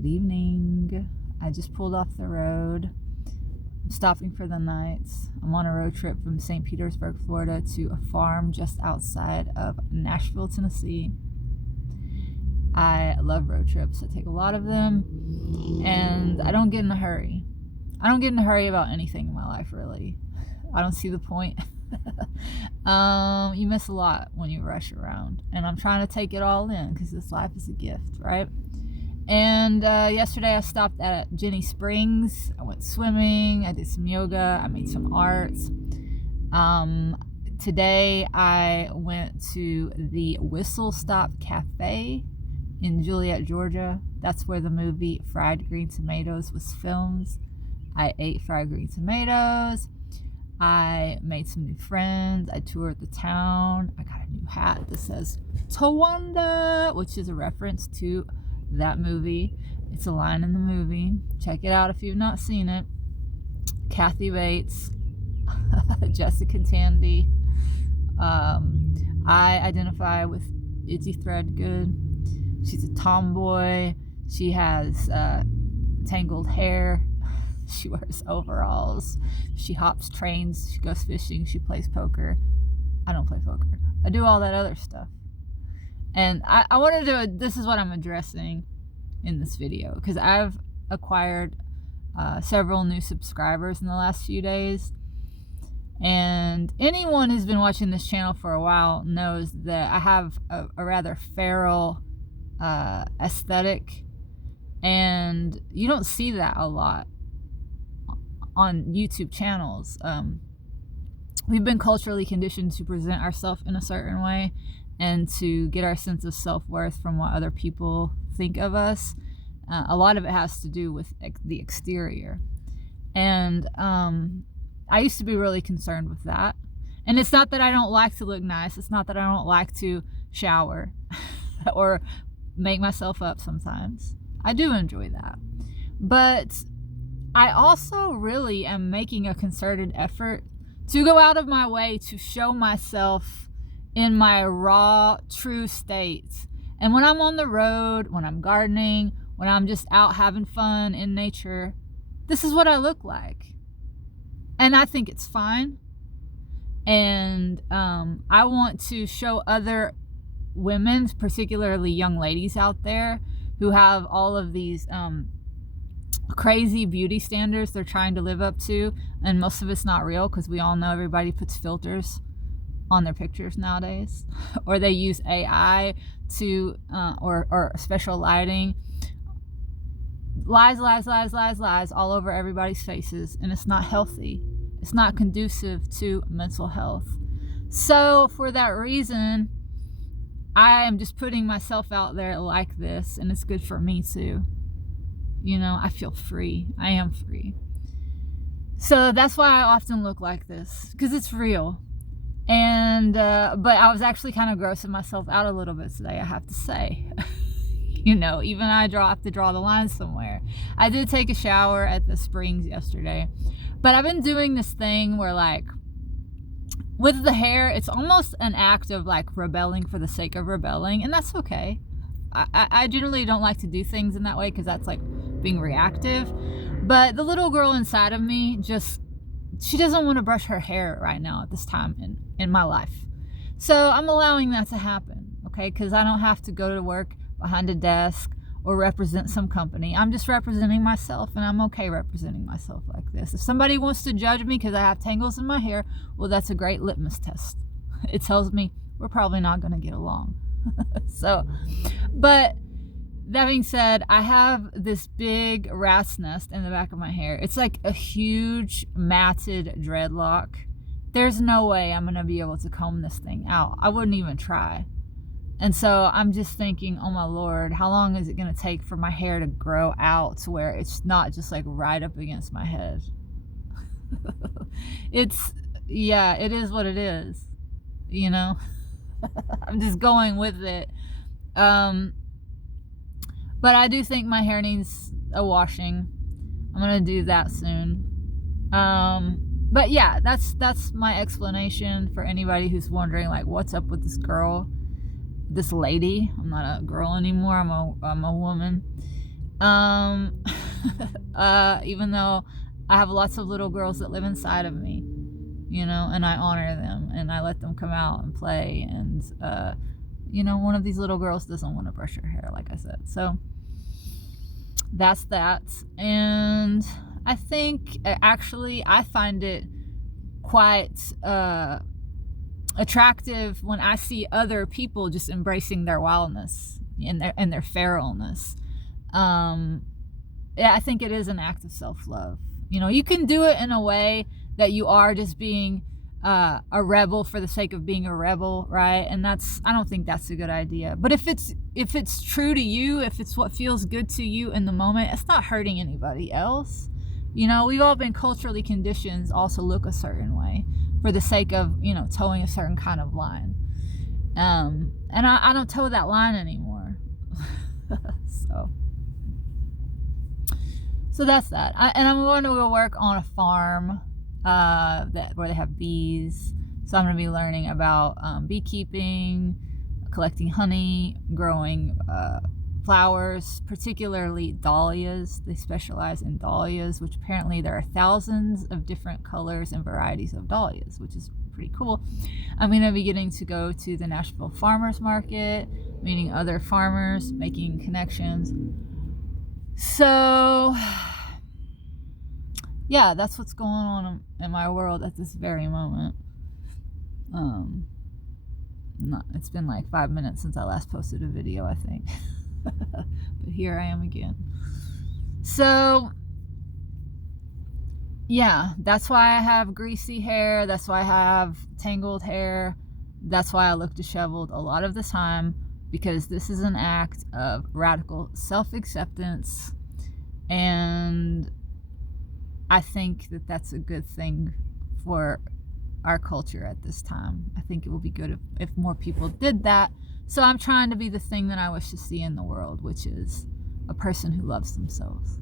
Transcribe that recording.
Good evening. I just pulled off the road. I'm stopping for the night. I'm on a road trip from St. Petersburg, Florida to a farm just outside of Nashville, Tennessee. I love road trips. I take a lot of them, and I don't get in a hurry. I don't get in a hurry about anything in my life, really. I don't see the point. You miss a lot when you rush around, and I'm trying to take it all in because this life is a gift, right? And yesterday I stopped at Jenny Springs. I went swimming. I did some yoga. I made some art. Today I went to the Whistle Stop Cafe in Juliet, Georgia. That's where the movie Fried Green Tomatoes was filmed. I ate fried green tomatoes. I made some new friends. I toured the town. I got a new hat that says Tawanda, which is a reference to that movie. It's a line in the movie. Check it out if you've not seen it. Kathy Bates, Jessica Tandy. I identify with Izzy Threadgood. She's a tomboy. She has tangled hair. She wears overalls. She hops trains. She goes fishing. She plays poker. I don't play poker. I do all that other stuff. And I wanted to, this is what I'm addressing in this video, because I've acquired several new subscribers in the last few days. And anyone who's been watching this channel for a while knows that I have a rather feral aesthetic. And you don't see that a lot on YouTube channels. We've been culturally conditioned to present ourselves in a certain way and to get our sense of self-worth from what other people think of us. A lot of it has to do with the exterior. And I used to be really concerned with that. And it's not that I don't like to look nice. It's not that I don't like to shower or make myself up sometimes. I do enjoy that. But I also really am making a concerted effort to go out of my way to show myself in my raw, true state. And when I'm on the road, when I'm gardening, when I'm just out having fun in nature, this is what I look like. And I think it's fine. And I want to show other women, particularly young ladies out there who have all of these crazy beauty standards they're trying to live up to, and most of it's not real, because we all know everybody puts filters on their pictures nowadays, or they use AI to or special lighting. Lies all over everybody's faces, and it's not healthy. It's not conducive to mental health. So for that reason, I am just putting myself out there like this, and it's good for me too. You know, I feel free. I am free. So that's why I often look like this, because it's real. And but I was actually kind of grossing myself out a little bit today, I have to say. You know, even I have to draw the line somewhere. I did take a shower at the springs yesterday, but I've been doing this thing where, like, with the hair, it's almost an act of like rebelling for the sake of rebelling, and that's okay. I generally don't like to do things in that way, because that's like being reactive. But the little girl inside of me she doesn't want to brush her hair right now at this time in my life. So I'm allowing that to happen, okay? Because I don't have to go to work behind a desk or represent some company. I'm just representing myself, and I'm okay representing myself like this. If somebody wants to judge me because I have tangles in my hair, well, that's a great litmus test. It tells me we're probably not going to get along. So, but that being said, I have this big rat's nest in the back of my hair. It's like a huge matted dreadlock. There's no way I'm going to be able to comb this thing out. I wouldn't even try. And so I'm just thinking, oh my Lord, how long is it going to take for my hair to grow out to where it's not just like right up against my head? It is what it is, you know? I'm just going with it. But I do think my hair needs a washing. I'm gonna do that soon. But yeah, that's my explanation for anybody who's wondering, like, what's up with this girl, this lady. I'm not a girl anymore. I'm a woman. Um, even though I have lots of little girls that live inside of me, you know, and I honor them and I let them come out and play. And, you know, one of these little girls doesn't want to brush her hair, like I said. So that's that. And I think actually I find it quite attractive when I see other people just embracing their wildness and their feralness. Yeah, I think it is an act of self-love. You know, you can do it in a way that you are just being a rebel for the sake of being a rebel, right? And I don't think that's a good idea. But if it's true to you, if it's what feels good to you in the moment, it's not hurting anybody else. You know, we've all been culturally conditioned also look a certain way for the sake of, you know, towing a certain kind of line. And I don't toe that line anymore. So that's that. And I'm going to go work on a farm where they have bees. So I'm going to be learning about beekeeping, collecting honey, growing flowers, particularly dahlias. They specialize in dahlias, which apparently there are thousands of different colors and varieties of dahlias, which is pretty cool. I'm going to be getting to go to the Nashville Farmers Market, meeting other farmers, making connections. So, yeah, that's what's going on in my world at this very moment. It's been like 5 minutes since I last posted a video, I think. But here I am again. So, yeah, that's why I have greasy hair. That's why I have tangled hair. That's why I look disheveled a lot of the time, because this is an act of radical self-acceptance, and I think that that's a good thing for our culture at this time. I think it would be good if more people did that. So I'm trying to be the thing that I wish to see in the world, which is a person who loves themselves.